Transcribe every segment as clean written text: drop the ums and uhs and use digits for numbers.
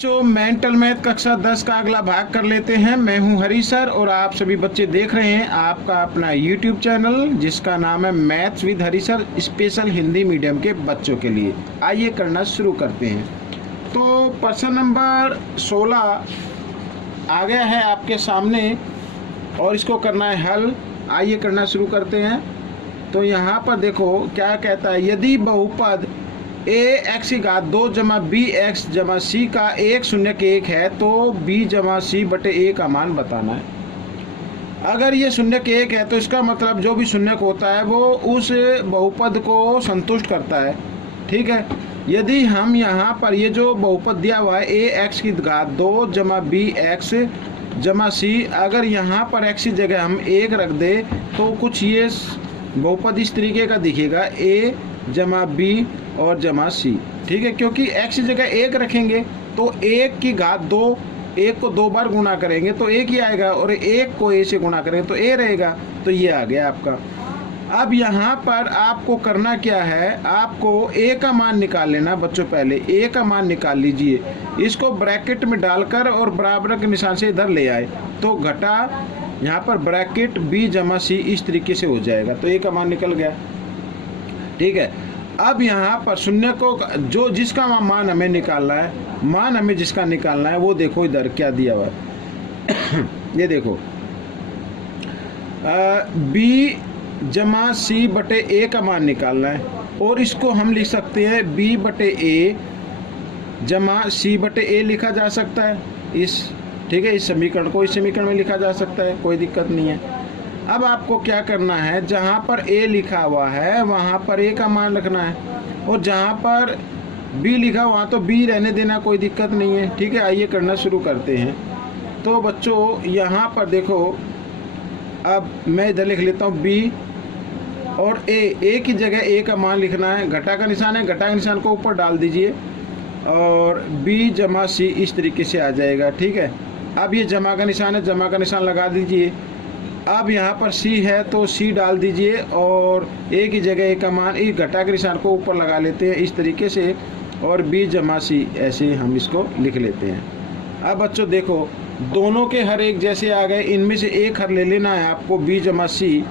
जो mental math कक्षा 10 का अगला भाग कर लेते हैं। मैं हूं हरी सर और आप सभी बच्चे देख रहे हैं आपका अपना YouTube चैनल जिसका नाम है maths with Hari sir, special Hindi medium के बच्चों के लिए। आइए करना शुरू करते हैं। तो प्रश्न नंबर 16 आ गया है आपके सामने और इसको करना है हल। आइए करना शुरू करते हैं। तो यहाँ पर देखो क्या कहता है, यदि बहुपद ए एक्स की घात 2 जमा बी एक्स जमा सी का 1 शून्य के 1 है तो बी जमा सी बटे ए का मान बताना है। अगर ये शून्य के 1 है तो इसका मतलब जो भी शून्यक होता है वो उस बहुपद को संतुष्ट करता है। ठीक है, यदि हम यहाँ पर ये जो बहुपद दिया हुआ है ए एक्स की घात 2 जमा बी एक्स जमा सी, अगर यहाँ पर एक्स की जगह हम 1 रख दे तो कुछ ये बहुपद इस तरीके का दिखेगा, ए जमा बी और जमा सी। ठीक है, क्योंकि x की जगह 1 रखेंगे तो 1 की घात 2, 1 को 2 बार गुणा करेंगे तो 1 ही आएगा और 1 को a से गुणा करेंगे तो a रहेगा। तो ये आ गया आपका। अब यहाँ पर आपको करना क्या है, आपको a का मान निकाल लेना बच्चों। पहले a का मान निकाल लीजिए, इसको ब्रैकेट में डालकर और बराबर के निशान से इधर ले आए तो घटा यहाँ पर ब्रैकेट b जमा सी इस तरीके से हो जाएगा। तो a का मान निकल गया। ठीक है, अब यहाँ पर शून्य को जो जिसका मान हमें निकालना है, मान हमें जिसका निकालना है वो देखो इधर क्या दिया हुआ है। ये देखो b जमा सी बटे ए का मान निकालना है और इसको हम लिख सकते हैं b बटे ए जमा सी बटे ए लिखा जा सकता है इस। ठीक है, इस समीकरण को इस समीकरण में लिखा जा सकता है, कोई दिक्कत नहीं है। अब आपको क्या करना है, जहाँ पर a लिखा हुआ है वहाँ पर a का मान रखना है और जहाँ पर b लिखा हुआ तो b रहने देना, कोई दिक्कत नहीं है। ठीक है, आइए करना शुरू करते हैं। तो बच्चों यहाँ पर देखो, अब मैं इधर लिख लेता हूँ b और a की जगह a का मान लिखना है। घटा का निशान है, घटा के निशान को ऊपर डाल दीजिए और b जमा सी इस तरीके से आ जाएगा। ठीक है, अब ये जमा का निशान है, जमा का निशान लगा दीजिए। अब यहाँ पर c है तो c डाल दीजिए और a की जगह a का मान इस घटा के निशान को ऊपर लगा लेते हैं इस तरीके से और b जमा सी ऐसे हम इसको लिख लेते हैं। अब बच्चों देखो दोनों के हर एक जैसे आ गए, इनमें से एक हर ले लेना है आपको b जमा सी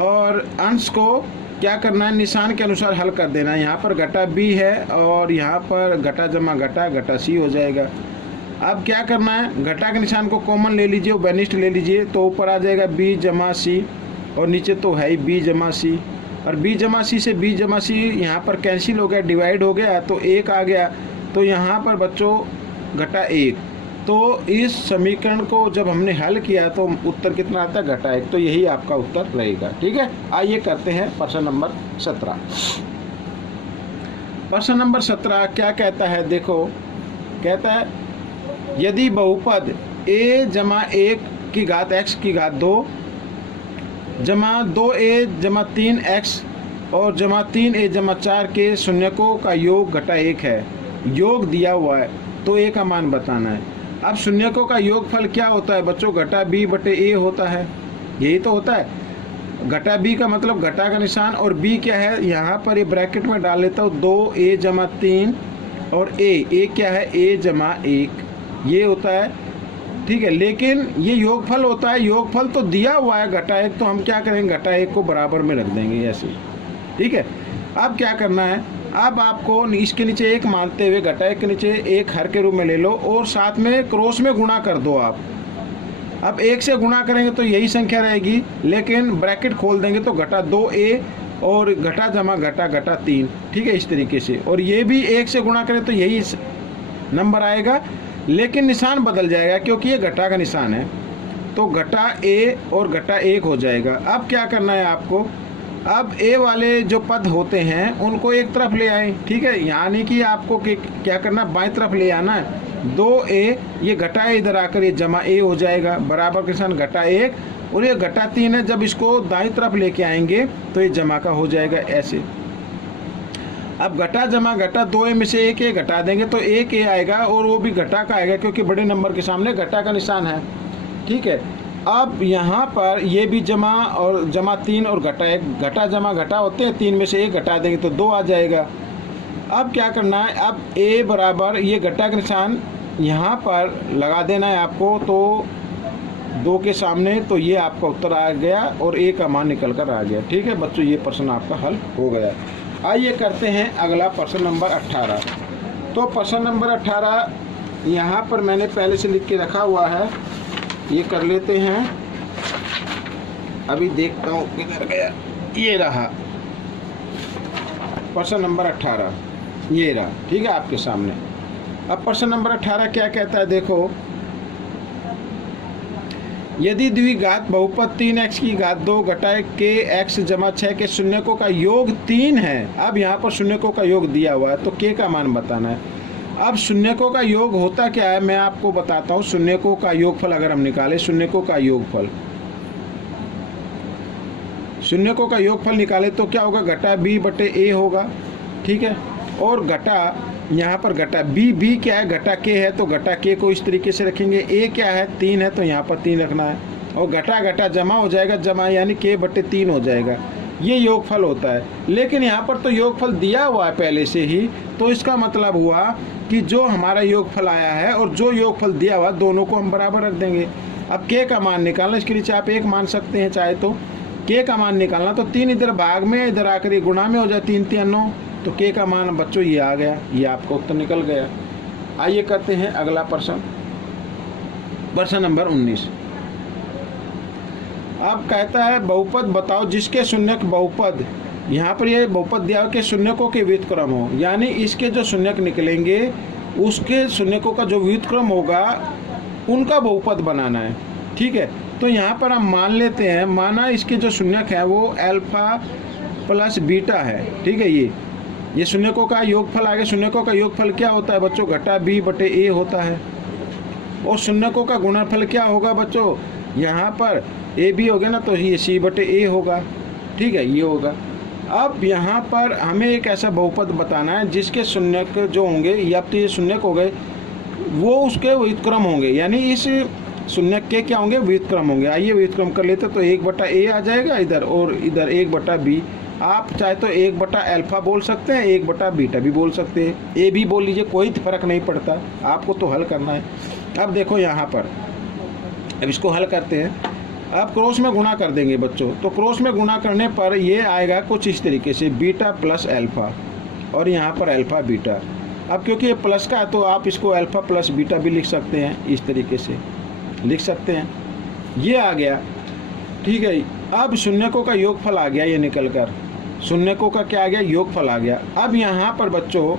और अंश को क्या करना है, निशान के अनुसार हल कर देना है। यहाँ पर घटा b है और यहाँ पर घटा जमा घटा घटा c हो जाएगा। अब क्या करना है, घटा के निशान को कॉमन ले लीजिए, बेनिस्ट ले लीजिए तो ऊपर आ जाएगा b जमा सी और नीचे तो है ही b जमा सी और b जमा सी से b जमा सी यहाँ पर कैंसिल हो गया, डिवाइड हो गया तो 1 आ गया। तो यहाँ पर बच्चों घटा 1। तो इस समीकरण को जब हमने हल किया तो उत्तर कितना आता है, घटा 1। तो यही आपका उत्तर रहेगा। ठीक है, आइए करते हैं प्रश्न नंबर 17। प्रश्न नंबर 17 क्या कहता है, देखो कहता है यदि बहुपद a जमा 1 की घात x की घात 2 जमा 2a जमा 3x और जमा 3a जमा 4 के शून्यकों का योग घटा 1 है, योग दिया हुआ है तो a का मान बताना है। अब शून्यकों का योगफल क्या होता है बच्चों, घटा b बटे a होता है, यही तो होता है। घटा b का मतलब घटा का निशान और b क्या है, यहाँ पर ये ब्रैकेट में डाल लेता हूँ 2a जमा 3 और a क्या है a जमा 1, ये होता है। ठीक है, लेकिन ये योगफल होता है, योगफल तो दिया हुआ है घटा 1 तो हम क्या करेंगे, घटा 1 को बराबर में रख देंगे ऐसे। ठीक है, अब क्या करना है, अब आपको इसके नीचे 1 मानते हुए घटा 1 के नीचे 1 हर के रूप में ले लो और साथ में क्रॉस में गुणा कर दो आप। अब 1 से गुणा करेंगे तो यही संख्या रहेगी, लेकिन ब्रैकेट खोल देंगे तो घटा 2a और घटा जमा घटा घटा 3। ठीक है, इस तरीके से। और ये भी 1 से गुणा करें तो यही नंबर आएगा, लेकिन निशान बदल जाएगा क्योंकि ये घटा का निशान है तो घटा a और घटा 1 हो जाएगा। अब क्या करना है आपको, अब a वाले जो पद होते हैं उनको एक तरफ ले आए। ठीक है, यानी कि आपको क्या करना, बाएं तरफ ले आना है। 2a ये घटा a इधर आकर ये जमा a हो जाएगा, बराबर के निशान घटा 1 और ये घटा 3 है, जब इसको दाईं तरफ लेके आएंगे तो ये जमा का हो जाएगा ऐसे। अब घटा जमा घटा 2a में से 1a घटा देंगे तो 1a आएगा और वो भी घटा का आएगा क्योंकि बड़े नंबर के सामने घटा का निशान है। ठीक है, अब यहाँ पर ये भी जमा और जमा 3 और घटा 1, घटा जमा घटा होते हैं, 3 में से 1 घटा देंगे तो 2 आ जाएगा। अब क्या करना है, अब a बराबर ये घटा का निशान यहाँ पर लगा देना है आपको, तो 2 के सामने, तो ये आपका उत्तर आ गया और ए का मान निकल कर आ गया। ठीक है बच्चों, ये प्रश्न आपका हल हो गया। आइए करते हैं अगला प्रश्न नंबर 18। तो प्रश्न नंबर 18 यहाँ पर मैंने पहले से लिख के रखा हुआ है, ये कर लेते हैं। अभी देखता हूँ किधर गया, ये रहा प्रश्न नंबर 18, ये रहा। ठीक है आपके सामने। अब प्रश्न नंबर 18 क्या कहता है, देखो, यदि द्विघात बहुपद 3x की घात 2 घटाए k x जमा 6 के शून्यकों का योग 3 है। अब यहाँ पर शून्यकों का योग दिया हुआ है, तो k का मान बताना है। अब शून्यकों का योग होता क्या है, मैं आपको बताता हूँ। शून्यकों का योगफल अगर हम निकालें, शून्यकों का योगफल, शून्यकों का योगफल निकाले तो क्या होगा, घटा b बटे a होगा। ठीक है, और घटा यहाँ पर घटा b क्या है, घटा k है, तो घटा k को इस तरीके से रखेंगे। a क्या है, 3 है, तो यहाँ पर 3 रखना है, और घटा घटा जमा हो जाएगा, जमा यानी k बटे 3 हो जाएगा। ये योगफल होता है। लेकिन यहाँ पर तो योगफल दिया हुआ है पहले से ही, तो इसका मतलब हुआ कि जो हमारा योगफल आया है और जो योगफल दिया हुआ, दोनों को हम बराबर रख देंगे। अब k का मान निकालना, इसके नीचे आप 1 मान सकते हैं चाहे तो। k का मान निकालना, तो 3 इधर भाग में, इधर आकर ये गुणा में हो जाए, 3 3 9, तो k का मान बच्चों ये आ गया, ये आपका उत्तर निकल गया। आइए करते हैं अगला प्रश्न, प्रश्न नंबर 19। अब कहता है बहुपद बताओ जिसके शून्यक बहुपद, यहाँ पर ये बहुपद दिया हो कि शून्यकों के व्युत्क्रम हो, यानी इसके जो शून्यक निकलेंगे उसके शून्यकों का जो व्युत्क्रम होगा उनका बहुपद बनाना है। ठीक है, तो यहाँ पर हम मान लेते हैं, माना इसके जो शून्यक है वो अल्फा प्लस बीटा है। ठीक है, ये शून्यकों का योगफल आ गया। शून्यकों का योगफल क्या होता है बच्चों, घटा b बटे a होता है। और शून्यकों का गुणनफल क्या होगा बच्चों, यहाँ पर a b हो गया ना, तो ये c बटे a होगा। ठीक है, ये होगा। अब यहाँ पर हमें एक ऐसा बहुपद बताना है जिसके शून्यक जो होंगे, या तो ये शून्यक हो गए, वो उसके व्युत्क्रम होंगे, यानी इस शून्यक के क्या होंगे, व्युत्क्रम होंगे। आइए व्युत्क्रम कर लेते, तो 1 बटा a आ जाएगा इधर, और इधर 1 बटा b। आप चाहे तो 1 बटा अल्फा बोल सकते हैं, 1 बटा बीटा भी बोल सकते हैं, ए भी बोल लीजिए, कोई फर्क नहीं पड़ता, आपको तो हल करना है। अब देखो यहाँ पर, अब इसको हल करते हैं। अब क्रॉस में गुणा कर देंगे बच्चों, तो क्रॉस में गुणा करने पर ये आएगा कुछ इस तरीके से, बीटा प्लस अल्फा, और यहाँ पर अल्फा बीटा। अब क्योंकि ये प्लस का है तो आप इसको अल्फा प्लस बीटा भी लिख सकते हैं, इस तरीके से लिख सकते हैं। ये आ गया। ठीक है, अब शून्यकों का योगफल आ गया, ये निकल कर शून्यकों का क्या आ गया, योगफल आ गया। अब यहाँ पर बच्चों,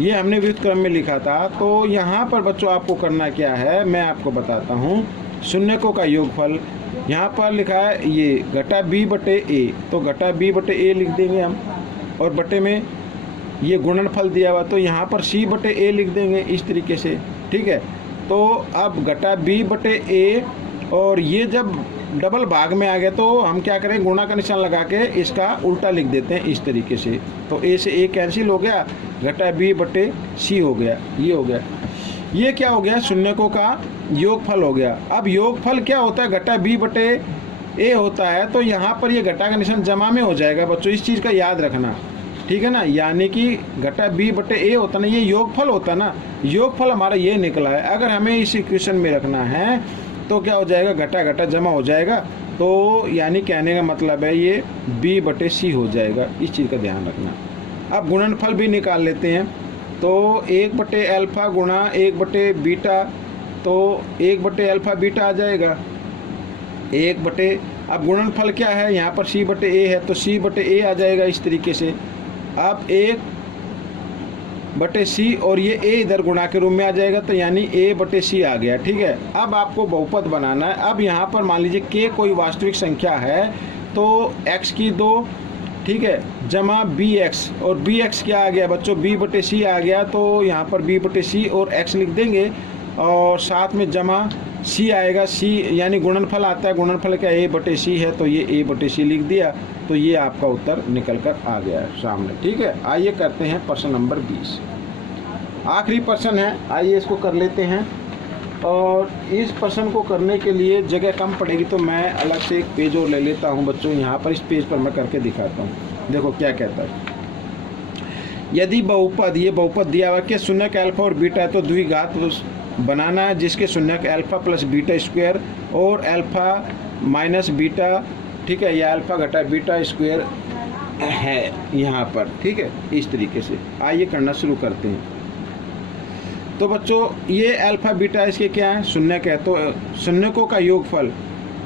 ये हमने व्युत्क्रम में लिखा था, तो यहाँ पर बच्चों आपको करना क्या है, मैं आपको बताता हूँ। शून्यकों का योगफल यहाँ पर लिखा है ये घटा b बटे a, तो घटा b बटे a लिख देंगे हम, और बटे में ये गुणनफल दिया हुआ, तो यहाँ पर c बटे a लिख देंगे इस तरीके से। ठीक है, तो अब घटा b बटे a, और ये जब डबल भाग में आ गया तो हम क्या करें, गुणा का निशान लगा के इसका उल्टा लिख देते हैं इस तरीके से, तो a से a कैंसिल हो गया, घटा b बटे c हो गया, ये हो गया। ये क्या हो गया, शून्यकों का योगफल हो गया। अब योगफल क्या होता है, घटा b बटे a होता है, तो यहाँ पर ये घटा का निशान जमा में हो जाएगा बच्चों, इस चीज़ का याद रखना। ठीक है ना, यानी कि घटा b बटे a होता ना, ये योगफल होता ना, योगफल हमारा ये निकला है। अगर हमें इस इक्वेशन में रखना है तो क्या हो जाएगा, घटा घटा जमा हो जाएगा, तो यानी कहने का मतलब है ये b बटे c हो जाएगा, इस चीज़ का ध्यान रखना। अब गुणनफल भी निकाल लेते हैं, तो 1 बटे अल्फा गुणा 1 बटे बीटा, तो 1 बटे अल्फा बीटा आ जाएगा 1 बटे, अब गुणनफल क्या है, यहाँ पर c बटे a है, तो c बटे a आ जाएगा इस तरीके से। अब 1 बटे c, और ये a इधर गुणा के रूप में आ जाएगा, तो यानी a बटे c आ गया। ठीक है, अब आपको बहुपद बनाना है। अब यहाँ पर मान लीजिए k कोई वास्तविक संख्या है, तो x की 2, ठीक है, जमा bx, और bx क्या आ गया बच्चों, b बटे c आ गया, तो यहाँ पर b बटे c और x लिख देंगे, और साथ में जमा c आएगा, c यानी गुणनफल आता है, गुणनफल क्या a बटे c है, तो ये a बटे c लिख दिया, तो ये आपका उत्तर निकल कर आ गया है सामने। ठीक है, आइए करते हैं प्रश्न नंबर 20, आखिरी प्रश्न है, आइए इसको कर लेते हैं। और इस प्रश्न को करने के लिए जगह कम पड़ेगी, तो मैं अलग से एक पेज और ले लेता हूं बच्चों, यहाँ पर इस पेज पर मैं करके दिखाता हूँ। देखो क्या कहता है, यदि बहुपद, ये बहुपद दिया हुआ कि शून्यक अल्फा और बीटा है, तो द्विघात बनाना है जिसके शून्यक अल्फ़ा प्लस बीटा स्क्वायर और अल्फ़ा माइनस बीटा, ठीक है, या अल्फ़ा घटा बीटा स्क्वायर है यहाँ पर, ठीक है। इस तरीके से आइए करना शुरू करते हैं। तो बच्चों ये अल्फ़ा बीटा इसके क्या है, शून्यक है, तो शून्यकों का योगफल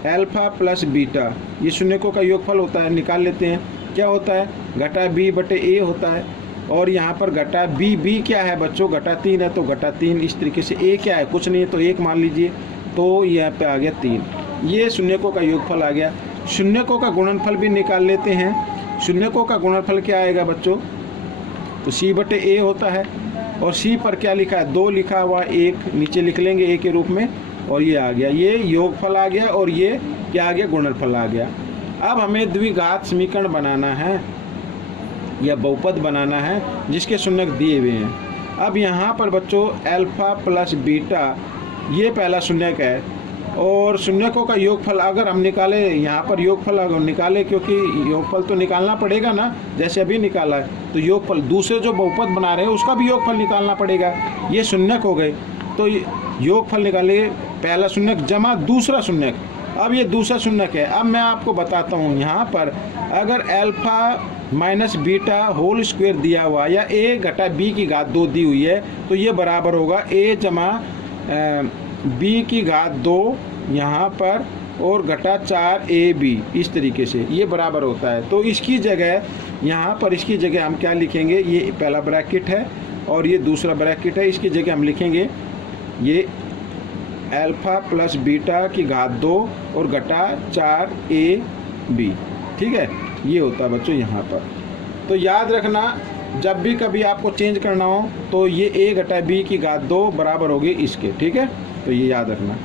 अल्फ़ा प्लस बीटा, ये शून्यकों का योगफल होता है, निकाल लेते हैं। क्या होता है, घटा बी बटे ए होता है, और यहाँ पर घटा बी, बी क्या है बच्चों, घटा 3 है तो घटा 3। इस तरीके से ए क्या है, कुछ नहीं है तो 1 मान लीजिए, तो यहाँ पे आ गया 3। ये शून्यकों का योगफल आ गया। शून्यकों का गुणनफल भी निकाल लेते हैं। शून्यकों का गुणनफल क्या आएगा बच्चों, तो सी बटे ए होता है, और सी पर क्या लिखा है, 2 लिखा हुआ, 1 नीचे लिख लेंगे ए के रूप में, और ये आ गया, ये योगफल आ गया, और ये क्या आ गया, गुणनफल आ गया। अब हमें द्विघात समीकरण बनाना है या बहुपद बनाना है जिसके शून्यक दिए हुए हैं। अब यहाँ पर बच्चों अल्फ़ा प्लस बीटा ये पहला शून्यक है, और शून्यकों का योगफल अगर हम निकाले, यहाँ पर योगफल अगर निकाले, क्योंकि योगफल तो निकालना पड़ेगा ना, जैसे अभी निकाला है, तो योगफल दूसरे जो बहुपद बना रहे हैं उसका भी योगफल निकालना पड़ेगा। ये शून्यक हो गए, तो योगफल निकाले, पहला शून्यक जमा दूसरा शून्यक। अब ये दूसरा शून्यक है। अब मैं आपको बताता हूँ, यहाँ पर अगर alpha minus beta whole square दिया हुआ या ए घटा बी की घात 2 दी हुई है, तो ये बराबर होगा ए जमा बी की घात 2 यहाँ पर और घटा 4 ए बी, इस तरीके से ये बराबर होता है। तो इसकी जगह यहाँ पर, इसकी जगह हम क्या लिखेंगे, ये पहला ब्रैकेट है और ये दूसरा ब्रैकेट है, इसकी जगह हम लिखेंगे ये अल्फ़ा प्लस बीटा की घात 2 और घटा 4 ए बी, ठीक है, ये होता है बच्चों यहाँ पर। तो याद रखना, जब भी कभी आपको चेंज करना हो तो ये ए घटा बी की घात 2 बराबर होगी इसके, ठीक है, तो ये याद रखना।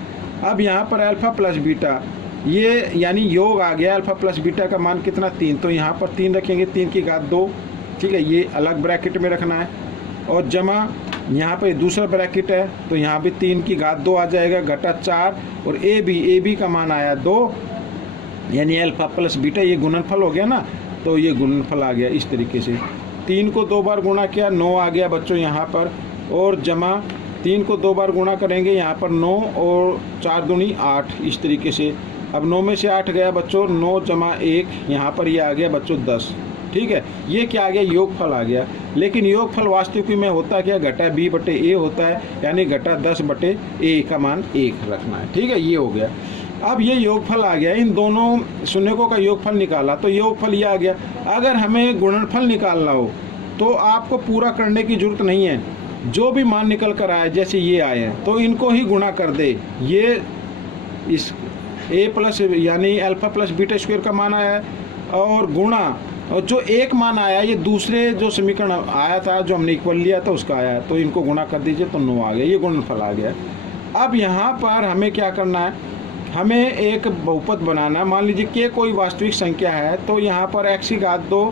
अब यहाँ पर अल्फ़ा प्लस बीटा ये यानी योग आ गया, अल्फ़ा प्लस बीटा का मान कितना, 3, तो यहाँ पर 3 रखेंगे, 3 की घात 2, ठीक है, ये अलग ब्रैकेट में रखना है, और जमा यहाँ पर दूसरा ब्रैकेट है तो यहाँ भी 3 की घात 2 आ जाएगा, घटा 4 और ए बी का मान आया 2, यानी अल्फ़ा प्लस बीटा, ये गुणनफल हो गया ना, तो ये गुणनफल आ गया इस तरीके से। 3 को 2 बार गुणा किया, 9 आ गया बच्चों यहाँ पर, और जमा 3 को 2 बार गुणा करेंगे, यहाँ पर 9 और 4 दूनी 8, इस तरीके से। अब 9 में से 8 गया बच्चों, 9 जमा 1, यहाँ पर ये आ गया बच्चों 10, ठीक है, ये क्या आ गया, योगफल आ गया। लेकिन योगफल वास्तविक में होता क्या, घटा बी बटे ए होता है, यानी घटा 10 बटे ए का मान 1 रखना है, ठीक है, ये हो गया। अब ये योगफल आ गया, इन दोनों शून्यकों का योगफल निकाला तो योगफल ये आ गया। अगर हमें गुणनफल निकालना हो तो आपको पूरा करने की जरूरत नहीं है, जो भी मान निकल कर आए, जैसे ये आए हैं तो इनको ही गुणा कर दे। ये इस ए प्लस यानी अल्फ़ा प्लस बीटा स्क्वायर का मान आया है, और गुणा, और जो एक मान आया ये दूसरे जो समीकरण आया था जो हमने इक्वल लिया था उसका आया है, तो इनको गुणा कर दीजिए तो 9 आ गया, ये गुणनफल आ गया। अब यहाँ पर हमें क्या करना है, हमें एक बहुपद बनाना है। मान लीजिए कि कोई वास्तविक संख्या है, तो यहाँ पर x की घात 2,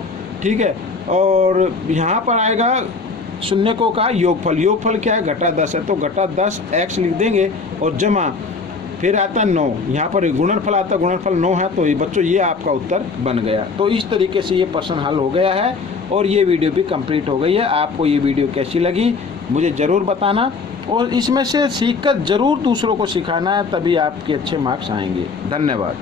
ठीक है, और यहाँ पर आएगा शून्यकों का योगफल। योगफल क्या है, घटा 10 है, तो घटा 10 x लिख देंगे, और जमा फिर आता 9, यहाँ पर गुणनफल आता, गुणनफल 9 है, तो ये बच्चों ये आपका उत्तर बन गया। तो इस तरीके से ये प्रश्न हल हो गया है और ये वीडियो भी कंप्लीट हो गई है। आपको ये वीडियो कैसी लगी मुझे ज़रूर बताना, और इसमें से सीखकर ज़रूर दूसरों को सिखाना है, तभी आपके अच्छे मार्क्स आएंगे। धन्यवाद।